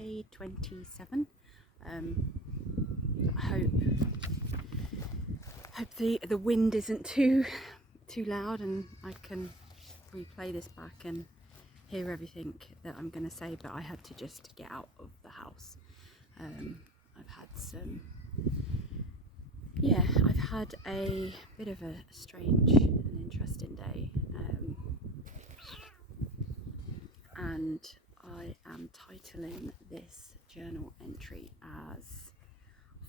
day 27. I hope the wind isn't too loud and I can replay this back and hear everything that I'm going to say, but I had to just get out of the house. I've had a bit of a strange and interesting day, and I am titling this journal entry as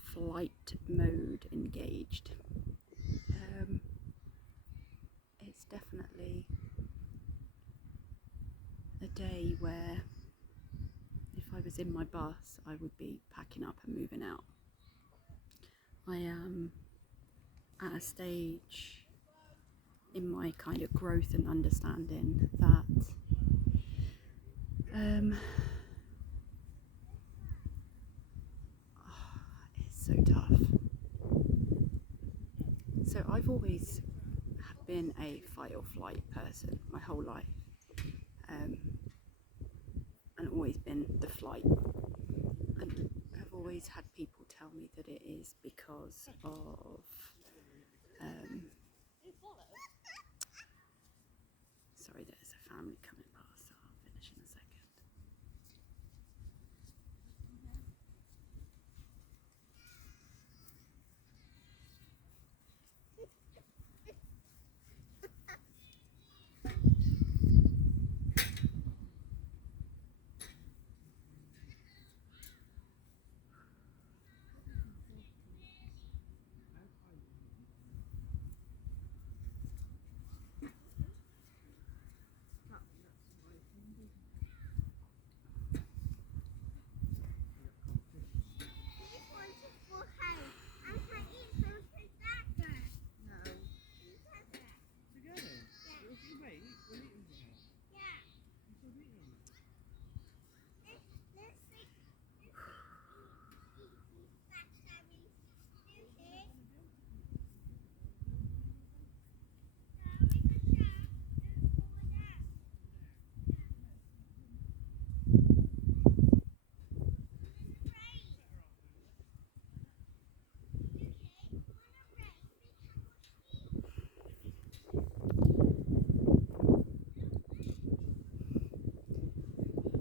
Flight Mode Engaged. It's definitely a day where if I was in my bus I would be packing up and moving out. I am at a stage in my kind of growth and understanding that it's so tough. So I've always been a fight or flight person my whole life, and always been the flight, and I've always had people tell me that it is because of sorry, there's a family coming past, so I'll finish in a second.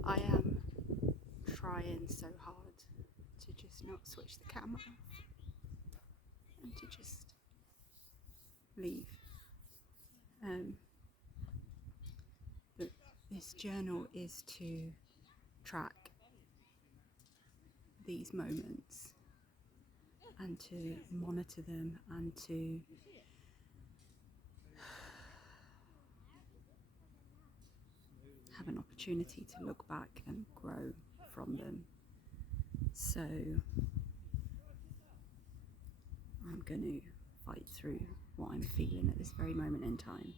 I am trying so hard to just not switch the camera off and to just leave. But this journal is to track these moments and to monitor them and to have an opportunity to look back and grow from them. So I'm going to fight through what I'm feeling at this very moment in time.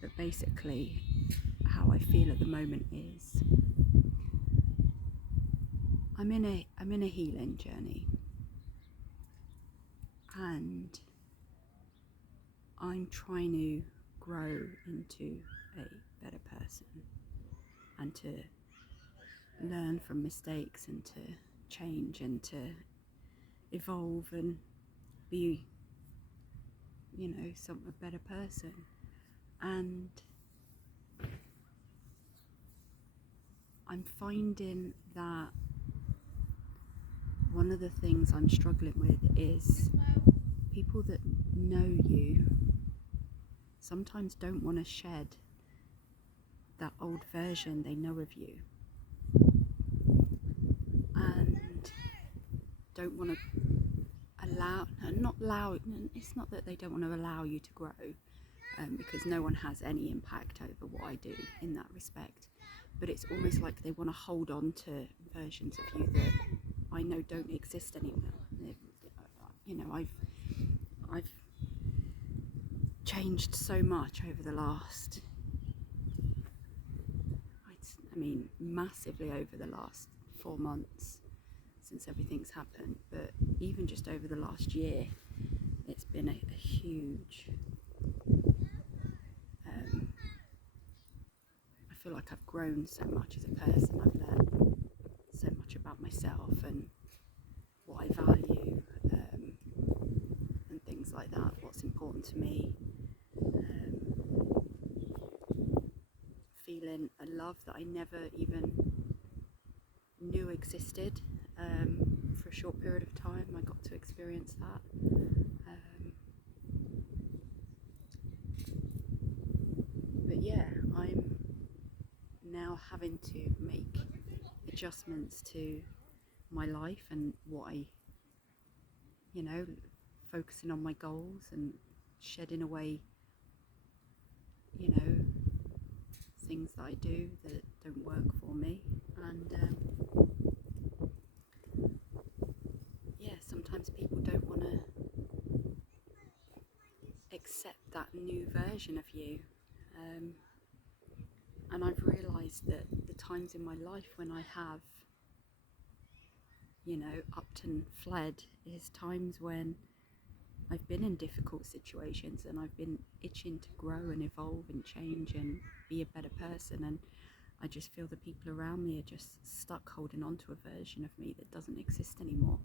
But basically, how I feel at the moment is I'm in a healing journey, and I'm trying to grow into a better person and to learn from mistakes and to change and to evolve and be, a better person. And I'm finding that one of the things I'm struggling with is people that know you sometimes don't want to shed that old version they know of you, and don't want to it's not that they don't want to allow you to grow, because no one has any impact over what I do in that respect, but it's almost like they want to hold on to versions of you that I know don't exist anymore. I've changed so much over the last, massively over the last 4 months since everything's happened, but even just over the last year, it's been a huge, I feel like I've grown so much as a person. I've learned so much about myself and what I value, and things like that, what's important to me. Feeling a love that I never even knew existed. For a short period of time I got to experience that. But yeah, I'm now having to make adjustments to my life and what I, focusing on my goals and shedding away, things that I do that don't work for me. And sometimes people don't want to accept that new version of you. And I've realised that the times in my life when I have, upped and fled is times when I've been in difficult situations and I've been itching to grow and evolve and change and be a better person, and I just feel the people around me are just stuck holding on to a version of me that doesn't exist anymore.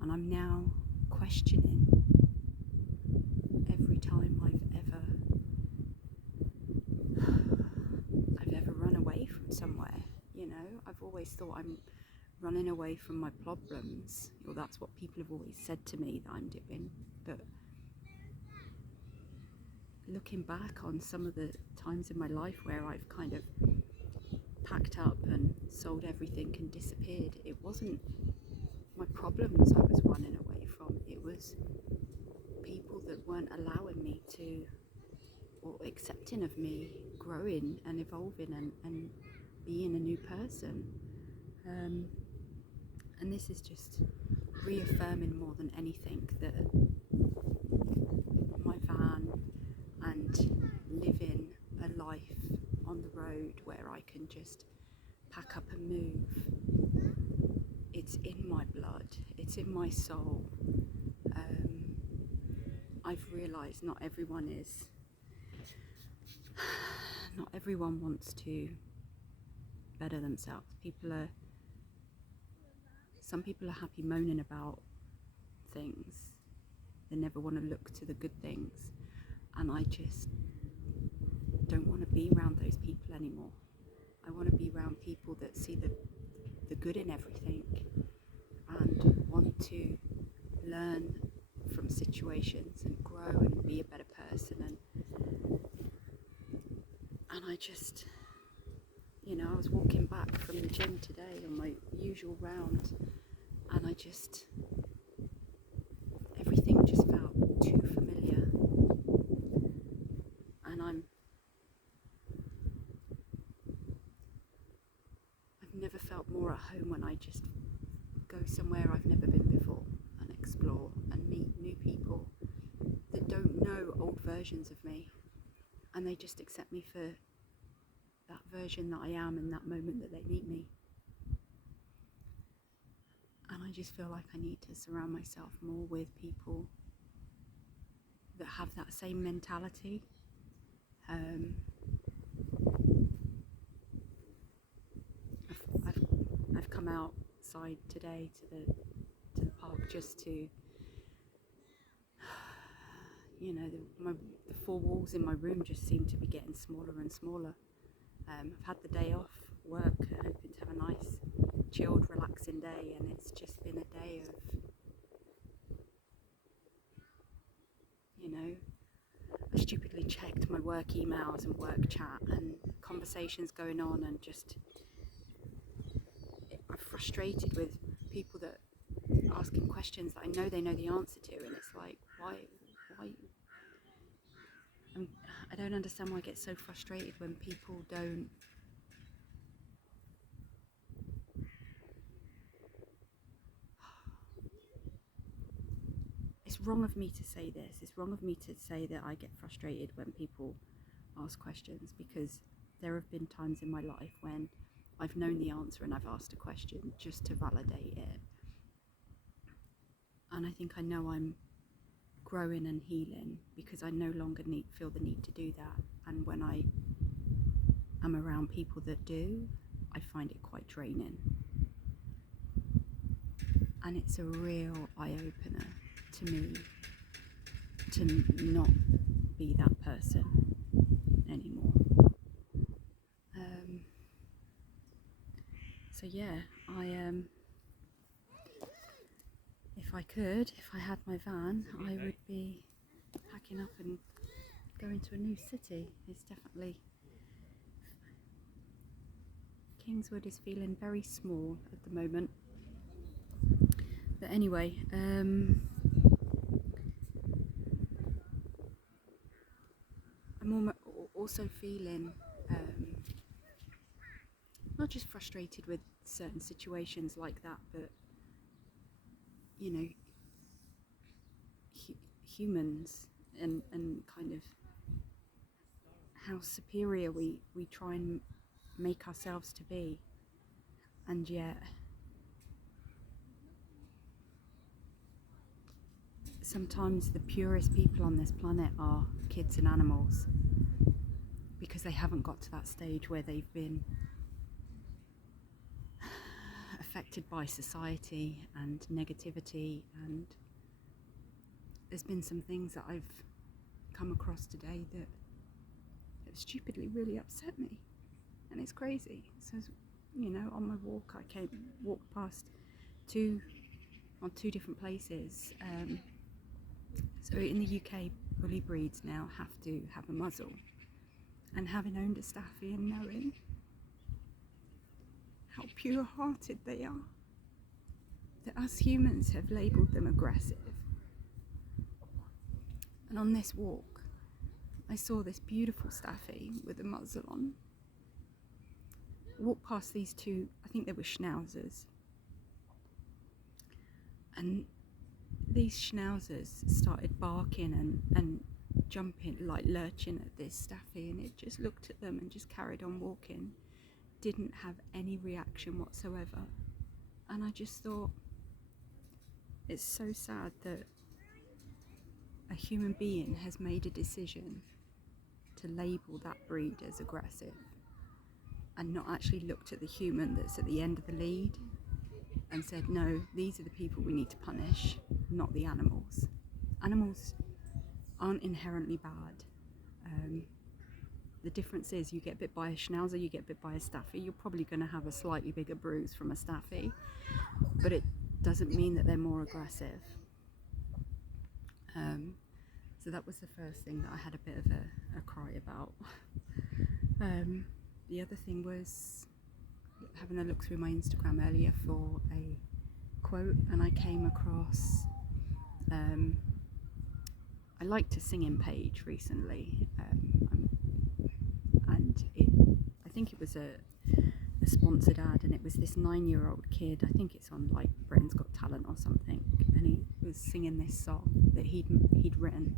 And I'm now questioning every time I've ever run away from somewhere. I've always thought I'm running away from my problems, or that's what people have always said to me that I'm doing. But looking back on some of the times in my life where I've kind of packed up and sold everything and disappeared, it wasn't my problems I was running away from, it was people that weren't allowing me to, or accepting of me growing and evolving and being a new person. And this is just reaffirming more than anything that my van and living a life on the road where I can just pack up and move, it's in my blood, it's in my soul. I've realised not everyone wants to better themselves. Some people are happy moaning about things. They never want to look to the good things. And I just don't want to be around those people anymore. I want to be around people that see the good in everything and want to learn from situations and grow and be a better person. And I just, I was walking back from the gym today on my usual round, and everything just felt too familiar. And I've never felt more at home when I just go somewhere I've never been before and explore and meet new people that don't know old versions of me, and they just accept me for that version that I am in that moment that they meet me. And I just feel like I need to surround myself more with people that have that same mentality. I've come outside today to the park just to, the four walls in my room just seem to be getting smaller and smaller. I've had the day off work, hoping to have a nice, chilled, relaxing day, and it's just been a day of, I stupidly checked my work emails and work chat and conversations going on, and just, I'm frustrated with people that are asking questions that I know they know the answer to, and it's like, why? I don't understand why I get so frustrated when people don't it's wrong of me to say this. It's wrong of me to say that I get frustrated when people ask questions, because there have been times in my life when I've known the answer and I've asked a question just to validate it. And I think I know I'm growing and healing because I no longer feel the need to do that. And when I am around people that do, I find it quite draining. And it's a real eye-opener to me to not be that person anymore. So yeah, if I had my van, I would be packing up and going to a new city. It's definitely, Kingswood is feeling very small at the moment. But anyway, I'm also feeling not just frustrated with certain situations like that, but you know, humans and kind of how superior we try and make ourselves to be, and yet sometimes the purest people on this planet are kids and animals, because they haven't got to that stage where they've been affected by society and negativity. And there's been some things that I've come across today that stupidly really upset me, and it's crazy. So, you know, on my walk, I walked past two different places. So in the UK, bully breeds now have to have a muzzle, and having owned a staffy and knowing how pure-hearted they are, that us humans have labelled them aggressive. And on this walk, I saw this beautiful staffy with a muzzle on. Walked past these two, I think they were schnauzers, and these schnauzers started barking and jumping, like lurching at this staffy, and it just looked at them and just carried on walking, didn't have any reaction whatsoever. And I just thought, it's so sad that a human being has made a decision to label that breed as aggressive and not actually looked at the human that's at the end of the lead and said, no, these are the people we need to punish, not the animals. Animals aren't inherently bad. The difference is, you get bit by a schnauzer, you get bit by a staffy, you're probably going to have a slightly bigger bruise from a staffy, but it doesn't mean that they're more aggressive. So that was the first thing that I had a bit of a cry about. The other thing was having a look through my Instagram earlier for a quote, and I came across, I liked a singing page recently, and I think it was a sponsored ad, and it was this 9-year-old kid, I think it's on like Britain's Got Talent or something, and he was singing this song that he'd written.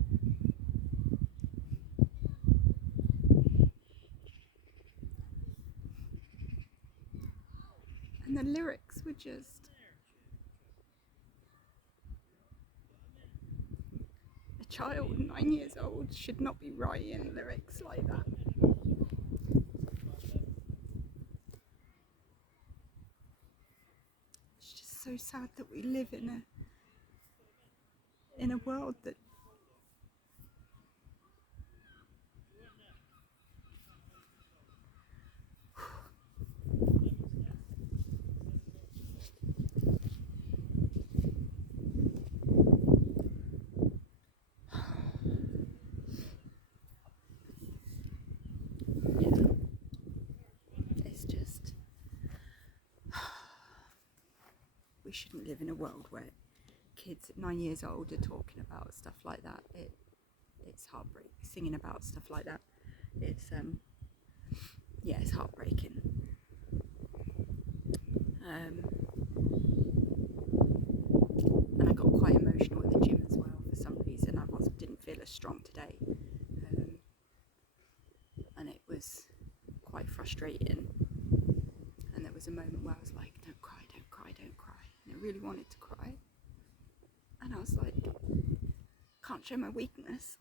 And the lyrics were just, a child 9 years old should not be writing lyrics like that. It's just so sad that we live in a world that we shouldn't live in a world where kids at 9 years old are talking about stuff like that. It's heartbreaking. Singing about stuff like that. It's it's heartbreaking. And I got quite emotional at the gym as well for some reason. I didn't feel as strong today, and it was quite frustrating. And there was a moment where I was like, don't cry, don't cry, don't cry. And I really wanted to cry. And I was like, can't show my weakness.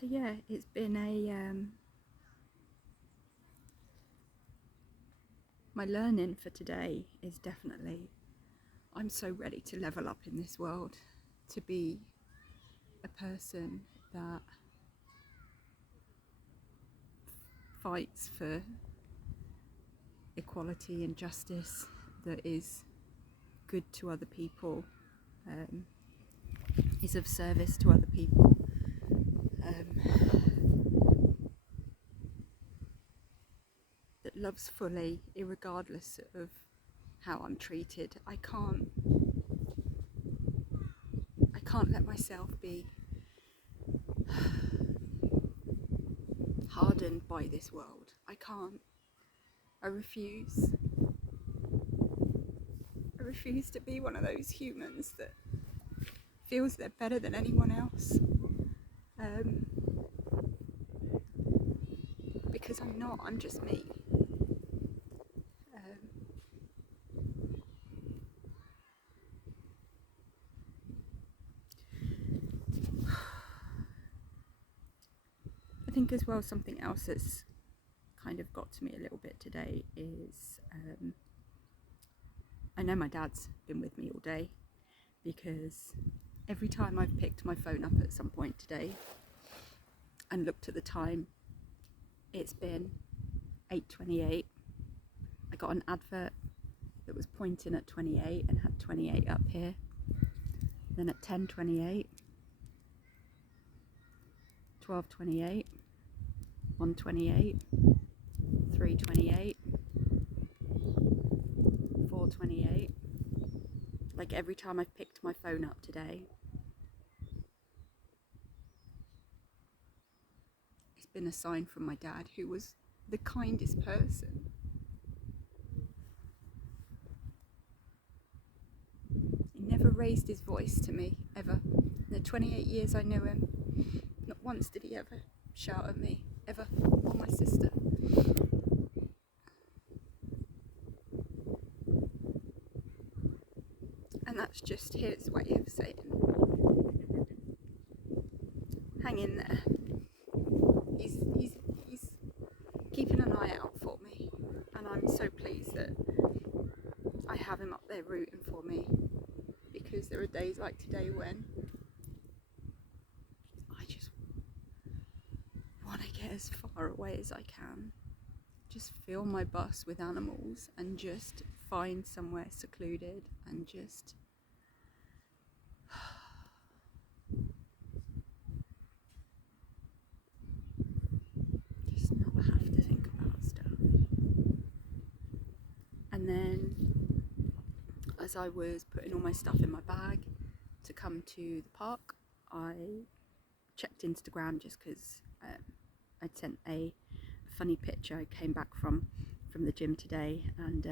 So yeah, it's been my learning for today is definitely, I'm so ready to level up in this world, to be a person that fights for equality and justice, that is good to other people, is of service to other people, that loves fully irregardless of how I'm treated. I can't let myself be hardened by this world. I can't. I refuse. I refuse to be one of those humans that feels they're better than anyone else. Because I'm not, I'm just me. I think as well, something else that's kind of got to me a little bit today is I know my dad's been with me all day, because every time I've picked my phone up at some point today and looked at the time, it's been 8:28. I got an advert that was pointing at 28 and had 28 up here. Then at 10:28, 12:28, 1:28, 3:28, 4:28. Like every time I've picked my phone up today, it's been a sign from my dad, who was the kindest person. He never raised his voice to me, ever. In the 28 years I knew him, not once did he ever shout at me, ever, or my sister. And that's just his way of saying, hang in there. He's keeping an eye out for me, and I'm so pleased that I have him up there rooting for me, because there are days like today when I just want to get as far away as I can, just fill my bus with animals and just find somewhere secluded and just not have to think about stuff. And then as I was putting all my stuff in my bag to come to the park, I checked Instagram just because I'd sent a funny picture. I came back from the gym today, and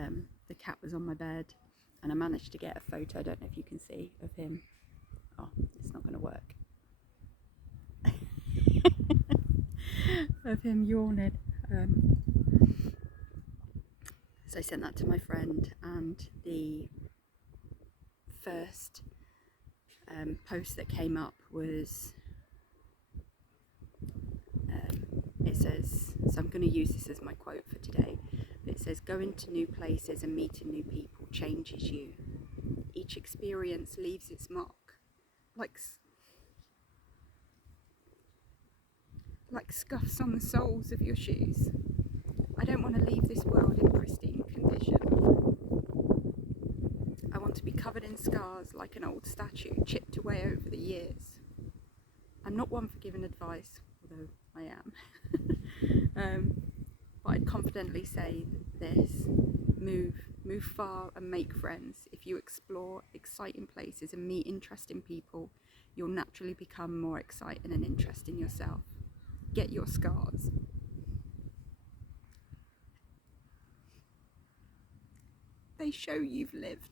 the cat was on my bed, and I managed to get a photo, I don't know if you can see, of him. Oh, it's not going to work. Of him yawning. So I sent that to my friend, and the first post that came up was, it says, so I'm going to use this as my quote for today, but it says, going to new places and meeting new people changes you. Each experience leaves its mark, like scuffs on the soles of your shoes. I don't want to leave this world in pristine condition. I want to be covered in scars like an old statue, chipped away over the years. I'm not one for giving advice, although I am. But I'd confidently say this: move far and make friends. If you explore exciting places and meet interesting people, you'll naturally become more exciting and interesting yourself. Get your scars. They show you've lived.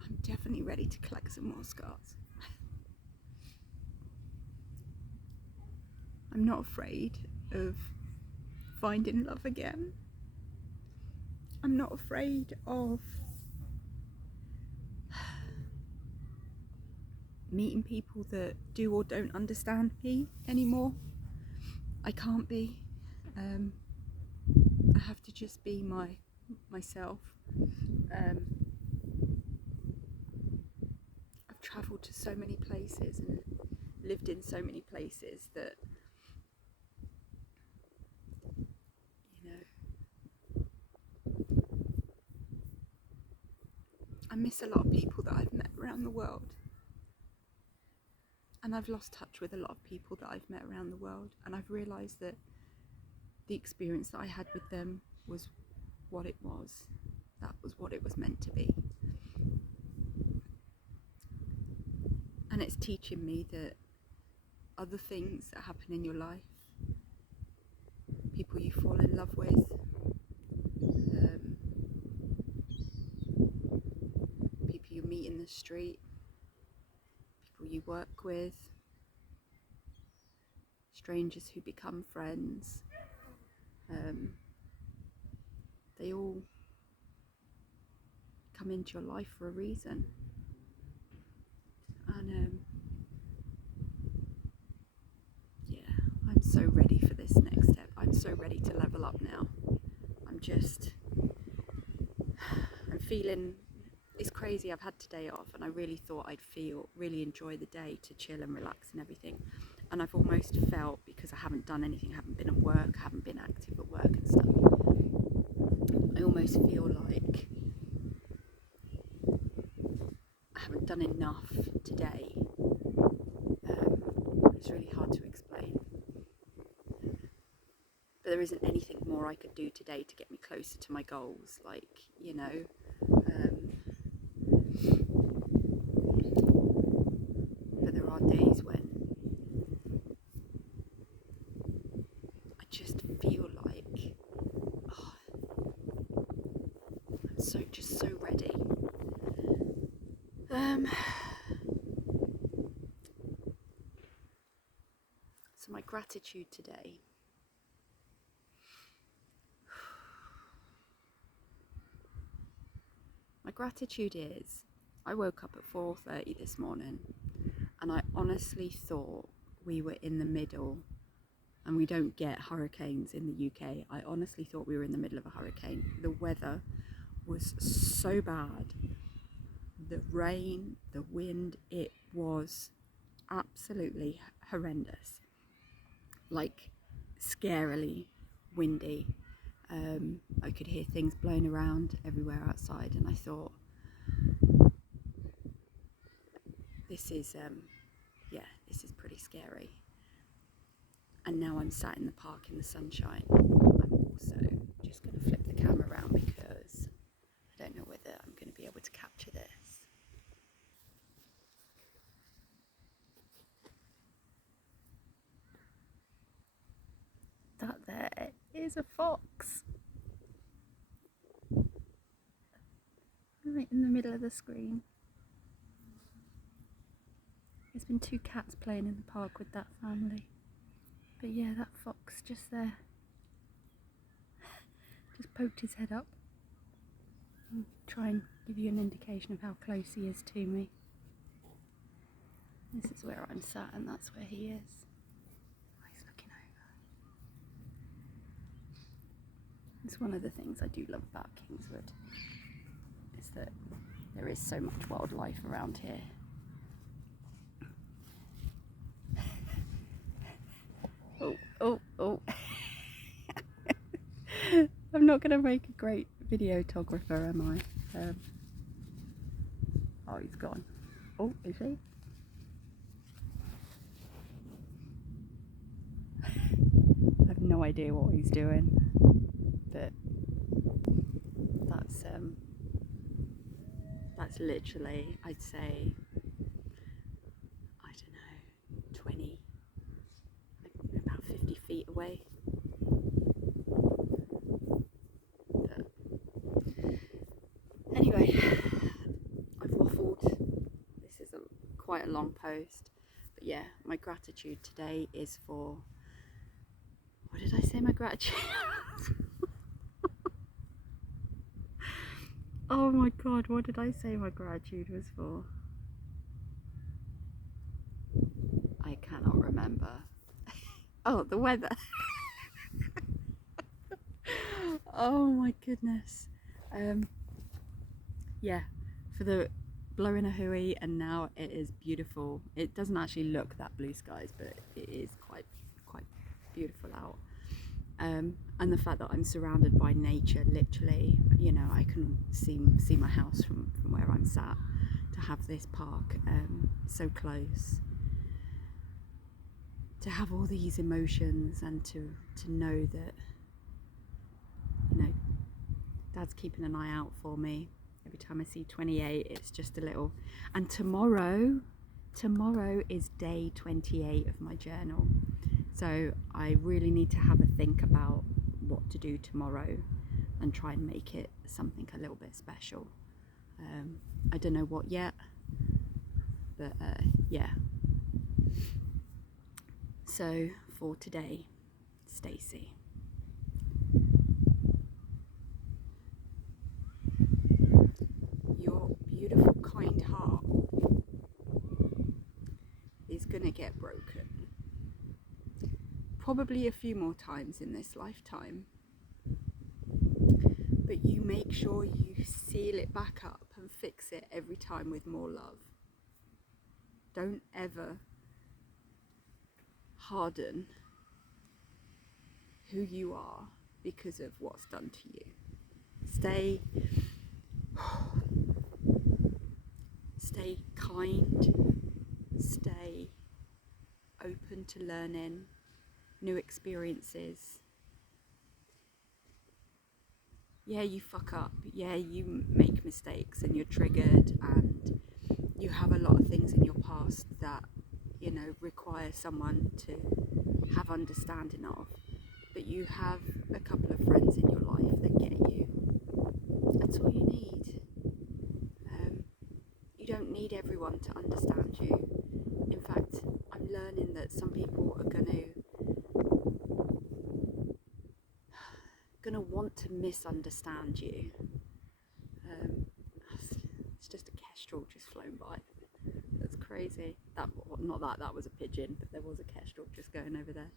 I'm definitely ready to collect some more scars. I'm not afraid of finding love again. I'm not afraid of meeting people that do or don't understand me anymore. I can't be. I have to just be myself. I've travelled to so many places and lived in so many places that, you know, I miss a lot of people that I've met around the world. And I've lost touch with a lot of people that I've met around the world, and I've realised that the experience that I had with them was what it was. That was what it was meant to be. And it's teaching me that other things that happen in your life, people you fall in love with, people you meet in the street, people you work with, strangers who become friends, they all come into your life for a reason. And yeah, I'm so ready for this next step. I'm so ready to level up now. I'm feeling, it's crazy. I've had today off and I really thought I'd really enjoy the day to chill and relax and everything. And I've almost felt, because I haven't done anything, I haven't been at work, I haven't been active at work and stuff, I almost feel like I haven't done enough today. It's really hard to explain. But there isn't anything more I could do today to get me closer to my goals, like, you know. But there are days when I just feel like, oh, I'm just so ready. So my gratitude today. My gratitude is, I woke up at 4:30 this morning and I honestly thought we were in the middle, and we don't get hurricanes in the UK. I honestly thought we were in the middle of a hurricane. The weather was so bad. The rain, the wind, it was absolutely horrendous. Like, scarily windy. I could hear things blown around everywhere outside, and I thought, this is pretty scary. And now I'm sat in the park in the sunshine. I'm also just going to flip the camera around because I don't know whether I'm going to be able to capture this. That there is a fox. Right in the middle of the screen. There's been 2 cats playing in the park with that family. But yeah, that fox just there. Just poked his head up. I'll try and give you an indication of how close he is to me. This is where I'm sat and that's where he is. Oh, he's looking over. It's one of the things I do love about Kingswood, is that there is so much wildlife around here. Oh. I'm not going to make a great videographer, am I? Oh, he's gone. Oh, is he? I have no idea what he's doing, but that's literally, I'd say, I don't know, 20, about 50 feet away. But anyway, I've waffled. This is quite a long post, but yeah, my gratitude today is for, what did I say my gratitude? Oh my god, what did I say my gratitude was for? I cannot remember. Oh, the weather. Oh my goodness. Yeah, for the blowing a hooey, and now it is beautiful. It doesn't actually look that blue skies, but it is quite beautiful out. And the fact that I'm surrounded by nature, literally, you know, I can see my house from where I'm sat. To have this park so close, to have all these emotions, and to know that, you know, Dad's keeping an eye out for me. Every time I see 28, it's just a little. And tomorrow is day 28 of my journal. So I really need to have a think about what to do tomorrow and try and make it something a little bit special. I don't know what yet, but yeah. So for today, Stacey. Your beautiful, kind heart is gonna get broken. Probably a few more times in this lifetime. But you make sure you seal it back up and fix it every time with more love. Don't ever harden who you are because of what's done to you. Stay kind, stay open to learning new experiences. Yeah, you fuck up, yeah, you make mistakes and you're triggered, and you have a lot of things in your past that, you know, require someone to have understanding of, but you have a couple of friends in your life that get you. That's all you need. You don't need everyone to understand you. In fact, I'm learning that some people are gonna want to misunderstand you. It's just a kestrel just flown by. That's crazy. That was a pigeon, but there was a kestrel just going over there.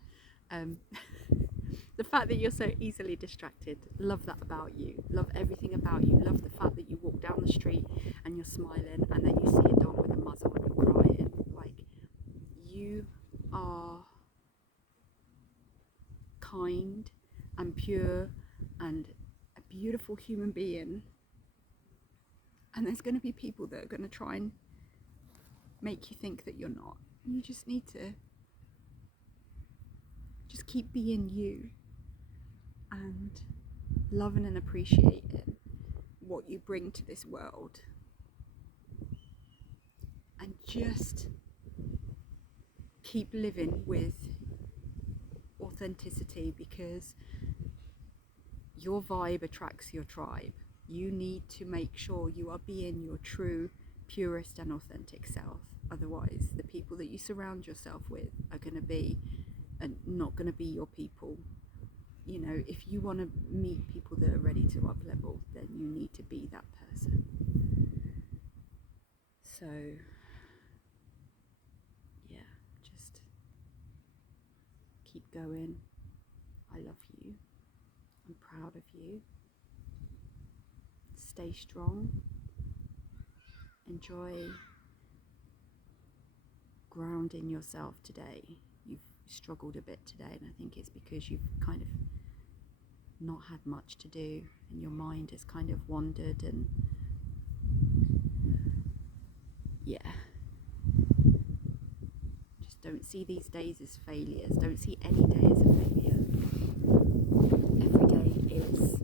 The fact that you're so easily distracted, love that about you. Love everything about you. Love the fact that you walk down the street and you're smiling, and then you see a dog with a muzzle and you're crying. Like, you are kind and pure and a beautiful human being. And there's going to be people that are going to try and make you think that you're not. You just need to just keep being you and loving and appreciating what you bring to this world, and just keep living with authenticity, because your vibe attracts your tribe. You need to make sure you are being your true, purest and authentic self. Otherwise, the people that you surround yourself with are going to be not going to be your people. You know, if you want to meet people that are ready to up level, then you need to be that person. So yeah, just keep going. I love you. I'm proud of you. Stay strong. Enjoy grounding yourself today. You've struggled a bit today, and I think it's because you've kind of not had much to do and your mind has kind of wandered, and yeah, just don't see these days as failures. Don't see any day as a failure. Every day is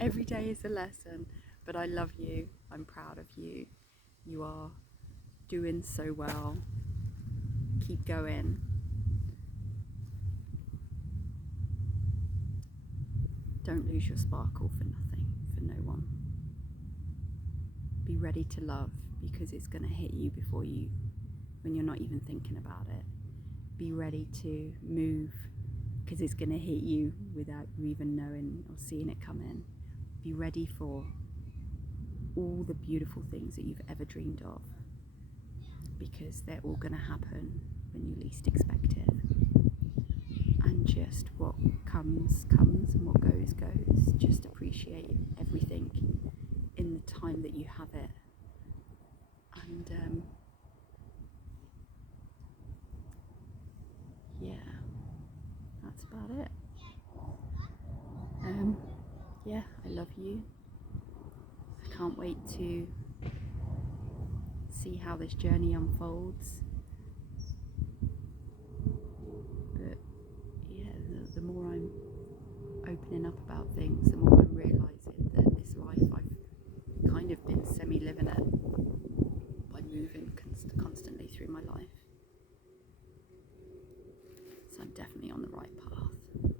every day is a lesson. But I love you. I'm proud of you. You are doing so well. Keep going. Don't lose your sparkle for nothing, for no one. Be ready to love, because it's going to hit you before you, when you're not even thinking about it. Be ready to move, because it's going to hit you without you even knowing or seeing it come in. Be ready for all the beautiful things that you've ever dreamed of, because they're all going to happen when you least expect it. And just what comes, comes, and what goes, goes. Just appreciate everything in the time that you have it. And yeah, that's about it. Yeah, I love you. I can't wait to see how this journey unfolds. But yeah, the more I'm opening up about things, the more I'm realising that this life I've kind of been semi-living it by moving constantly through my life. So I'm definitely on the right path.